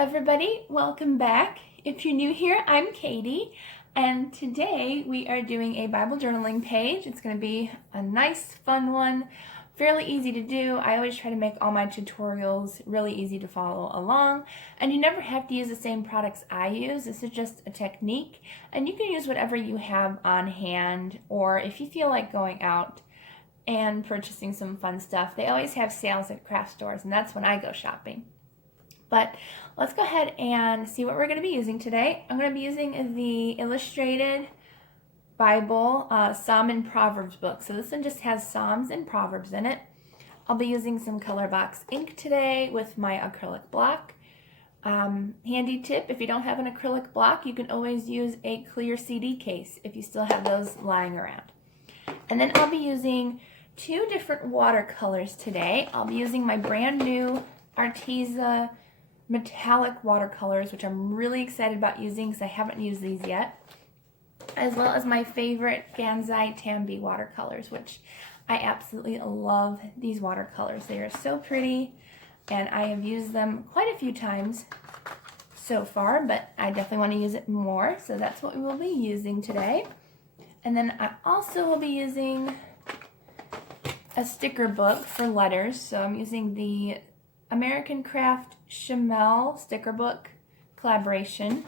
everybody, welcome back. If you're new here, I'm Katie, and today we are doing a Bible journaling page. It's going to be a nice, fun one, fairly easy to do. I always try to make all my tutorials really easy to follow along, and you never have to use the same products I use. This is just a technique, and you can use whatever you have on hand, or if you feel like going out and purchasing some fun stuff. They always have sales at craft stores, and that's when I go shopping. But let's go ahead and see what we're going to be using today. I'm going to be using the Illustrated Bible Psalm and Proverbs book. So this one just has Psalms and Proverbs in it. I'll be using some color box ink today with my acrylic block. Handy tip, if you don't have an acrylic block, you can always use a clear CD case if you still have those lying around. And then I'll be using two different watercolors today. I'll be using my brand new Arteza metallic watercolors, which I'm really excited about using because I haven't used these yet, as well as my favorite Gansai Tambi watercolors, which I absolutely love these watercolors. They are so pretty, and I have used them quite a few times so far, but I definitely want to use it more, so that's what we will be using today. And then I also will be using a sticker book for letters, so I'm using the American Craft Shimelle sticker book collaboration,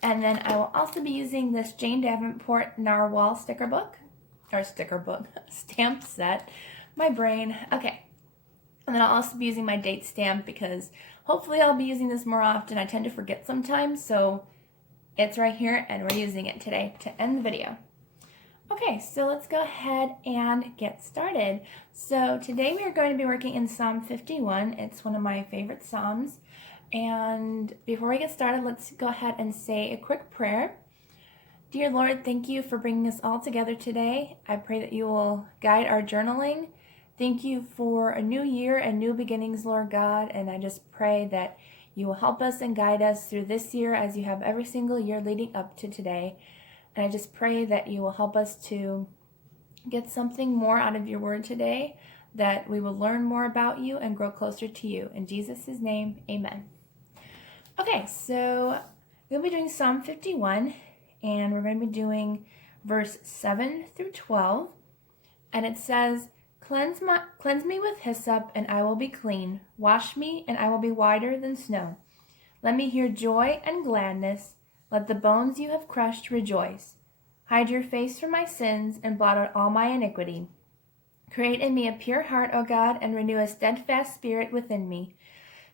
and then I will also be using this Jane Davenport Narwhal stamp set. My brain. Okay, and then I'll also be using my date stamp because hopefully I'll be using this more often. I tend to forget sometimes, so it's right here and we're using it today to end the video. Okay, so let's go ahead and get started. So today we are going to be working in Psalm 51. It's one of my favorite Psalms. And before we get started, let's go ahead and say a quick prayer. Dear Lord, thank you for bringing us all together today. I pray that you will guide our journaling. Thank you for a new year and new beginnings, Lord God. And I just pray that you will help us and guide us through this year as you have every single year leading up to today. And I just pray that you will help us to get something more out of your word today, that we will learn more about you and grow closer to you. In Jesus' name, amen. Okay, so we'll be doing Psalm 51, and we're going to be doing verse 7 through 12. And it says, Cleanse me with hyssop, and I will be clean. Wash me, and I will be whiter than snow. Let me hear joy and gladness. Let the bones you have crushed rejoice. Hide your face from my sins and blot out all my iniquity. Create in me a pure heart, O God, and renew a steadfast spirit within me.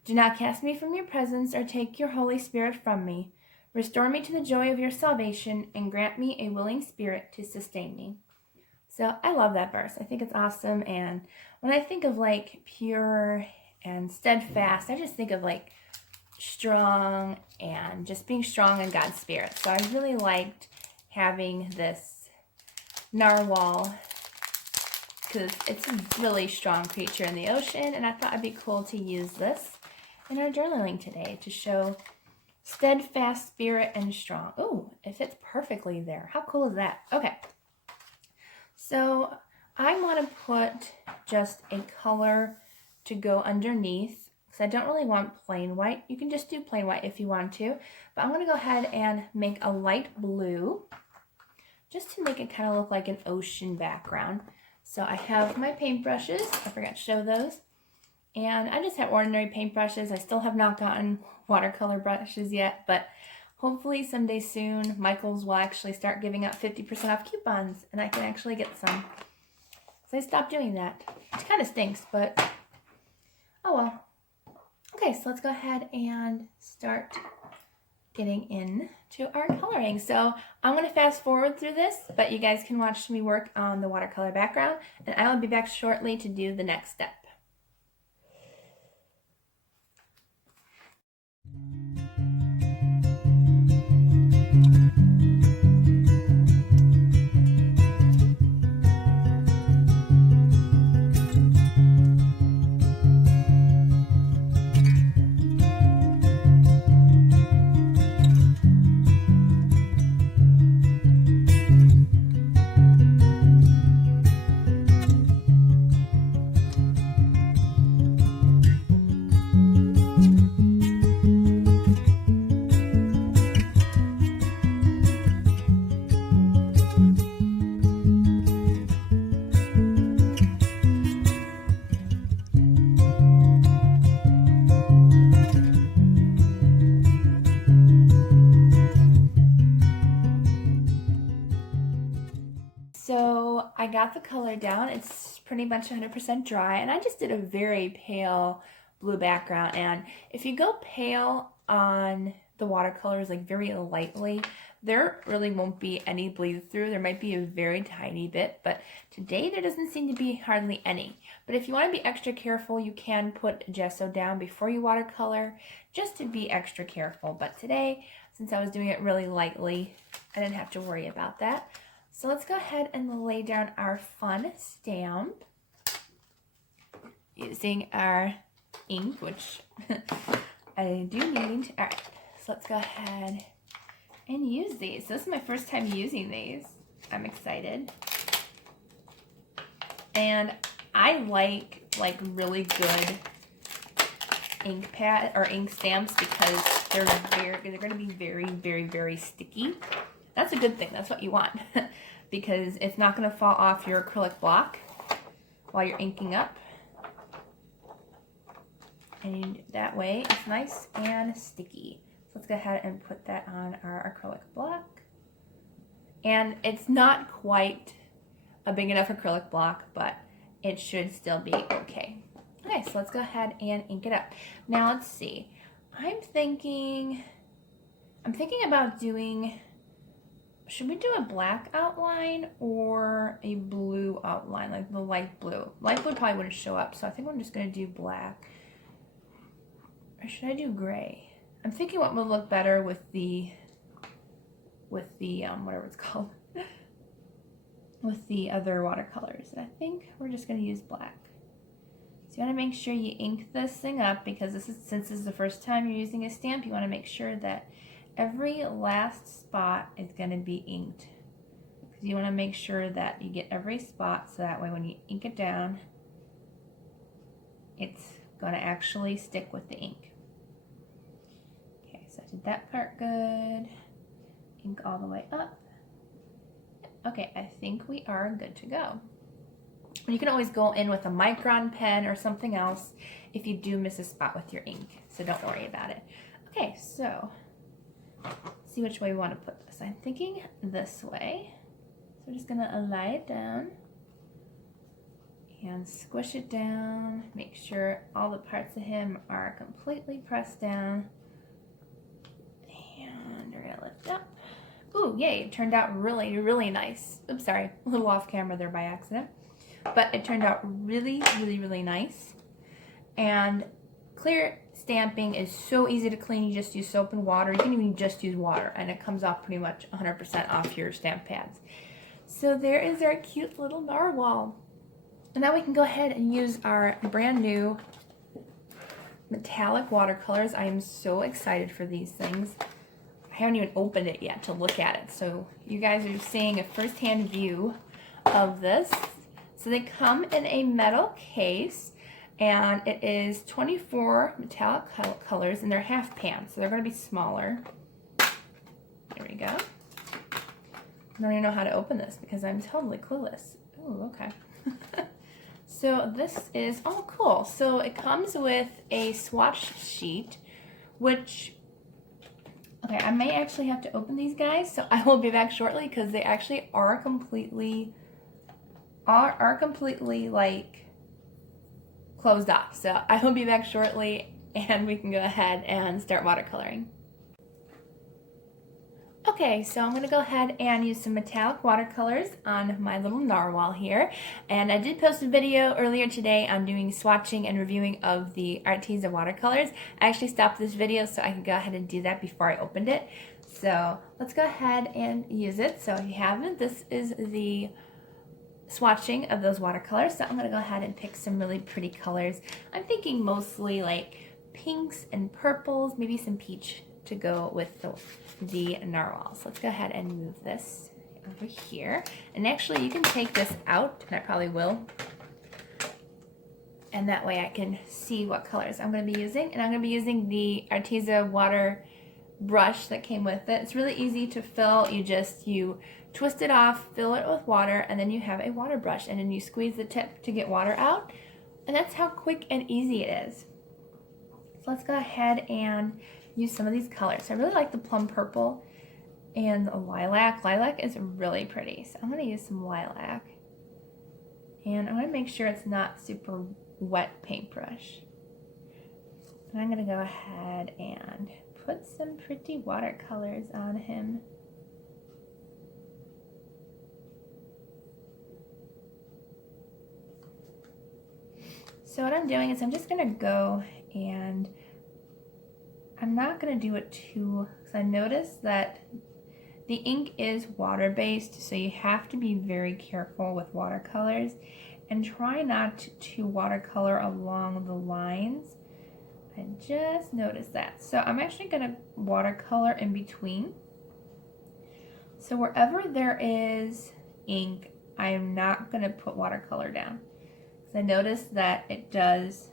Do not cast me from your presence or take your Holy Spirit from me. Restore me to the joy of your salvation and grant me a willing spirit to sustain me. So I love that verse. I think it's awesome. And when I think of like pure and steadfast, I just think of like strong and just being strong in God's Spirit. So I really liked having this narwhal because it's a really strong creature in the ocean, and I thought it'd be cool to use this in our journaling today to show steadfast spirit and strong. Ooh, it fits perfectly there. How cool is that? Okay, so I want to put just a color to go underneath, because I don't really want plain white. You can just do plain white if you want to, but I'm going to go ahead and make a light blue just to make it kind of look like an ocean background. So I have my paintbrushes. I forgot to show those. And I just have ordinary paintbrushes. I still have not gotten watercolor brushes yet, but hopefully someday soon Michael's will actually start giving out 50% off coupons and I can actually get some. So I stopped doing that. It kind of stinks, but oh well. Okay, so let's go ahead and start getting into our coloring. So I'm going to fast forward through this, but you guys can watch me work on the watercolor background, and I will be back shortly to do the next step. got the color down. It's pretty much 100% dry, and I just did a very pale blue background. And if you go pale on the watercolors, like very lightly, there really won't be any bleed through. There might be a very tiny bit, but today there doesn't seem to be hardly any. But if you want to be extra careful, you can put gesso down before you watercolor, just to be extra careful. But today, since I was doing it really lightly, I didn't have to worry about that. So let's go ahead and lay down our fun stamp using our ink, which I do need. All right, so let's go ahead and use these. So this is my first time using these. I'm excited. And I like really good ink pad or ink stamps because they're going to be very, very, very sticky. That's a good thing. That's what you want because it's not going to fall off your acrylic block while you're inking up. And that way it's nice and sticky. So let's go ahead and put that on our acrylic block. And it's not quite a big enough acrylic block, but it should still be okay. Okay, so let's go ahead and ink it up. Now let's see. I'm thinking about doing, should we do a black outline or a blue outline, like the light blue? Light blue probably wouldn't show up, so I think I'm just gonna do black. Or should I do gray? I'm thinking what would look better with the whatever it's called, with the other watercolors. And I think we're just gonna use black. So you wanna make sure you ink this thing up because since this is the first time you're using a stamp, you wanna make sure that every last spot is gonna be inked. Because you wanna make sure that you get every spot so that way when you ink it down, it's gonna actually stick with the ink. Okay, so I did that part good. Ink all the way up. Okay, I think we are good to go. You can always go in with a micron pen or something else if you do miss a spot with your ink, so don't worry about it. Okay, so see which way we want to put this. I'm thinking this way. So we're just gonna lay it down and squish it down. Make sure all the parts of him are completely pressed down. And we're gonna lift up. Ooh, yay, it turned out really, really nice. Oops, sorry, a little off camera there by accident. But it turned out really, really, really nice. And clear stamping is so easy to clean. You just use soap and water. You can even just use water and it comes off pretty much 100% off your stamp pads. So there is our cute little narwhal. And now we can go ahead and use our brand new metallic watercolors. I am so excited for these things. I haven't even opened it yet to look at it. So you guys are seeing a first-hand view of this. So they come in a metal case and it is 24 metallic colors and they're half pan, so they're going to be smaller. There we go. I don't even know how to open this because I'm totally clueless. Oh, okay. So this is, oh cool. So it comes with a swatch sheet, which, okay, I may actually have to open these guys, so I will be back shortly because they actually are completely like closed off. So I will be back shortly and we can go ahead and start watercoloring. Okay, so I'm going to go ahead and use some metallic watercolors on my little narwhal here. And I did post a video earlier today on doing swatching and reviewing of the Arteza watercolors. I actually stopped this video so I could go ahead and do that before I opened it. So let's go ahead and use it. So if you haven't, this is the swatching of those watercolors. So I'm going to go ahead and pick some really pretty colors. I'm thinking mostly like pinks and purples, maybe some peach to go with the narwhal. So let's go ahead and move this over here. And actually you can take this out, and I probably will. And that way I can see what colors I'm going to be using. And I'm going to be using the Arteza water brush that came with it. It's really easy to fill. You twist it off, fill it with water, and then you have a water brush, and then you squeeze the tip to get water out, and that's how quick and easy it is. So let's go ahead and use some of these colors. I really like the plum purple and the lilac. Lilac is really pretty, so I'm going to use some lilac. And I want to make sure it's not super wet paintbrush. And I'm going to go ahead and put some pretty watercolors on him. So what I'm doing is I'm just going to go and I'm not going to do it too, because I noticed that the ink is water-based, so you have to be very careful with watercolors and try not to watercolor along the lines. I just noticed that. So I'm actually going to watercolor in between. So wherever there is ink, I am not going to put watercolor down. Because I noticed that it does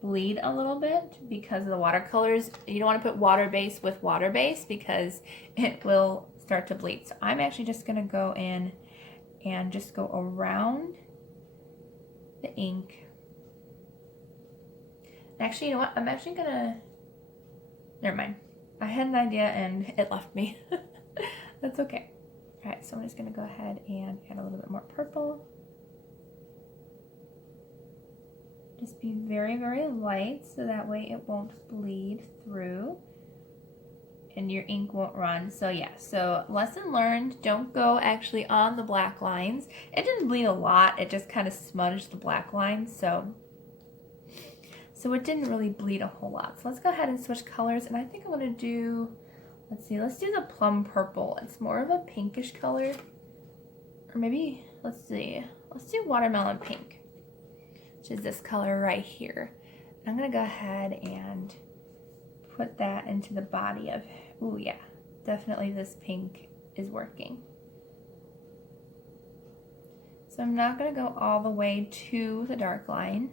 bleed a little bit because of the watercolors. You don't want to put water-based with water-based because it will start to bleed. So I'm actually just going to go in and just go around the ink. Actually, you know what? I'm actually gonna, never mind. I had an idea and it left me. That's okay. All right, so I'm just gonna go ahead and add a little bit more purple. Just be very, very light so that way it won't bleed through and your ink won't run. So yeah, so lesson learned, don't go actually on the black lines. It didn't bleed a lot, it just kind of smudged the black lines, so it didn't really bleed a whole lot. So let's go ahead and switch colors, and I think I'm gonna do, let's do the plum purple. It's more of a pinkish color, or maybe, let's do watermelon pink, which is this color right here. I'm gonna go ahead and put that into the body of, ooh yeah, definitely this pink is working. So I'm not gonna go all the way to the dark line.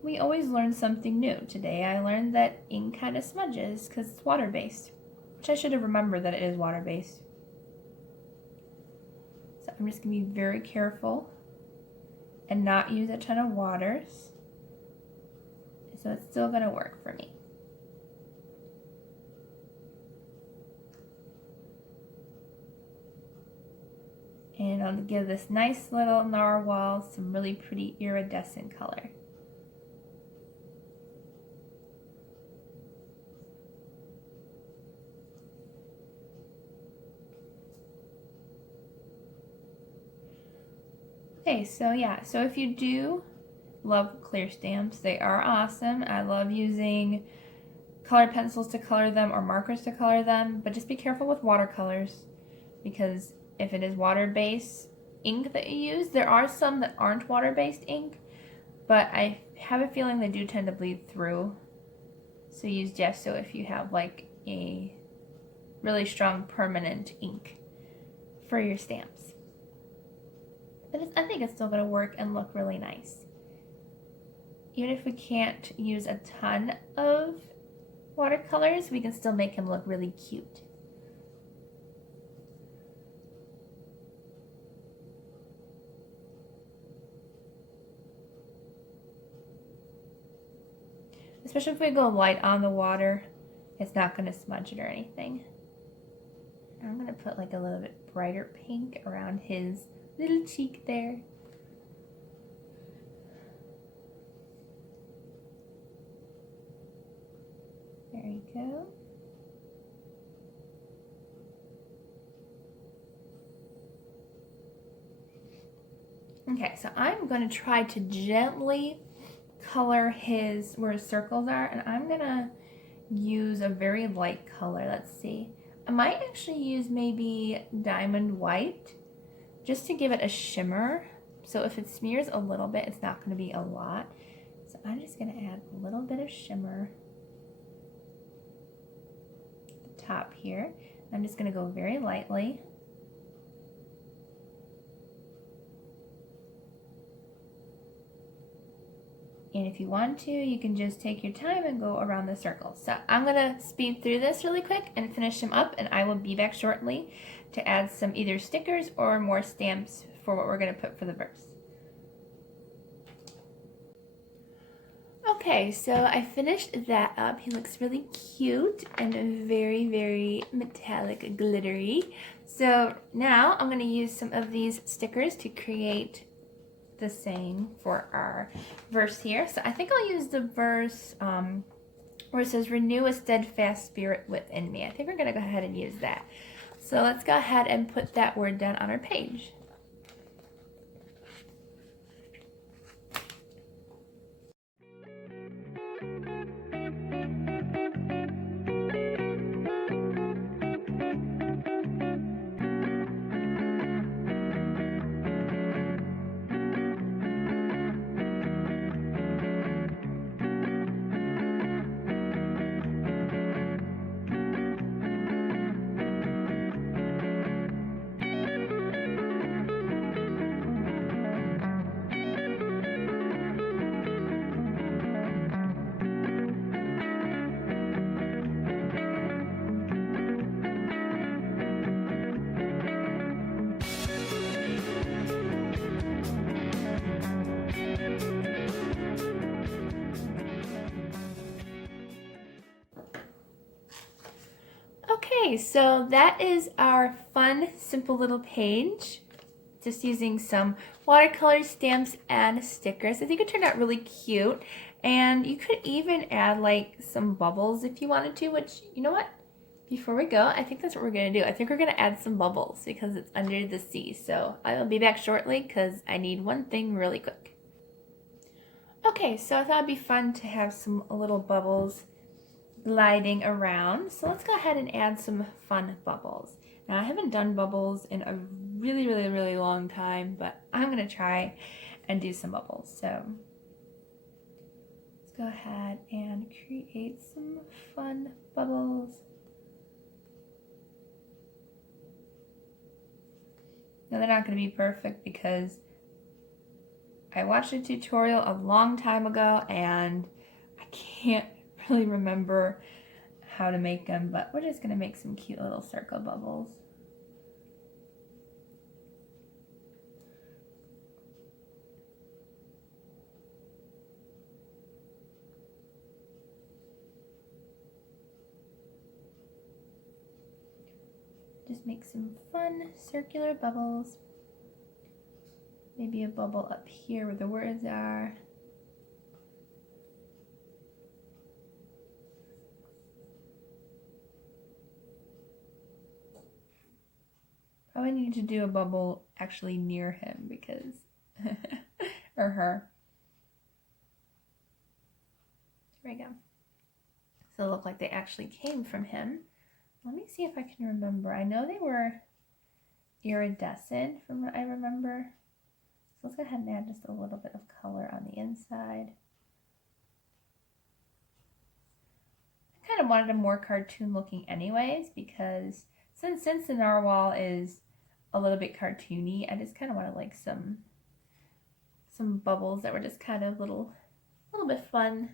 We always learn something new. Today I learned that ink kind of smudges because it's water-based, which I should have remembered that it is water-based. So I'm just going to be very careful and not use a ton of waters. So it's still going to work for me. And I'll give this nice little narwhal some really pretty iridescent color. Okay, so yeah, so if you do love clear stamps, they are awesome. I love using colored pencils to color them or markers to color them, but just be careful with watercolors because if it is water-based ink that you use, there are some that aren't water-based ink, but I have a feeling they do tend to bleed through. So use gesso if you have like a really strong permanent ink for your stamps. But I think it's still going to work and look really nice. Even if we can't use a ton of watercolors, we can still make him look really cute. Especially if we go light on the water, it's not going to smudge it or anything. I'm going to put like a little bit brighter pink around his little cheek there. There you go. Okay, so I'm going to try to gently color where his circles are, and I'm going to use a very light color. Let's see. I might actually use maybe diamond white, just to give it a shimmer. So if it smears a little bit, it's not going to be a lot. So I'm just going to add a little bit of shimmer at the top here. I'm just going to go very lightly. And if you want to, you can just take your time and go around the circle. So I'm going to speed through this really quick and finish them up, and I will be back shortly to add some either stickers or more stamps for what we're going to put for the verse. Okay, so I finished that up. He looks really cute and very, very metallic glittery. So now I'm going to use some of these stickers to create the saying for our verse here. So I think I'll use the verse where it says, renew a steadfast spirit within me. I think we're going to go ahead and use that. So let's go ahead and put that word down on our page. Okay, so that is our fun, simple little page. Just using some watercolor stamps and stickers. I think it turned out really cute. And you could even add like some bubbles if you wanted to, which, you know what? Before we go, I think that's what we're going to do. I think we're going to add some bubbles because it's under the sea. So I will be back shortly because I need one thing really quick. Okay, so I thought it'd be fun to have some little bubbles gliding around. So let's go ahead and add some fun bubbles. Now I haven't done bubbles in a really long time, but I'm gonna try and do some bubbles. So let's go ahead and create some fun bubbles. Now they're not gonna be perfect because I watched a tutorial a long time ago and I can't really remember how to make them, but we're just going to make some cute little circle bubbles. Just make some fun circular bubbles. Maybe a bubble up here where the words are. Probably need to do a bubble actually near him because, or her. There we go. So they look like they actually came from him. Let me see if I can remember. I know they were iridescent from what I remember. So let's go ahead and add just a little bit of color on the inside. I kind of wanted them more cartoon looking anyways because since the Narwhal is a little bit cartoony, I just kind of wanted like some bubbles that were just kind of a little bit fun.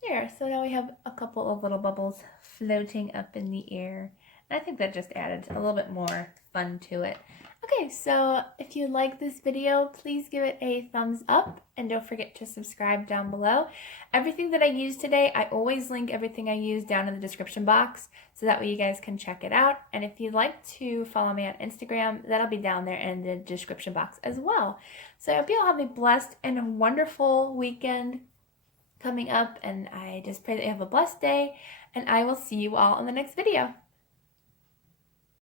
There, so now we have a couple of little bubbles floating up in the air. And I think that just added a little bit more fun to it. Okay, so if you like this video, please give it a thumbs up and don't forget to subscribe down below. Everything that I used today, I always link everything I use down in the description box so that way you guys can check it out. And if you'd like to follow me on Instagram, that'll be down there in the description box as well. So I hope you all have a blessed and wonderful weekend coming up, and I just pray that you have a blessed day, and I will see you all in the next video.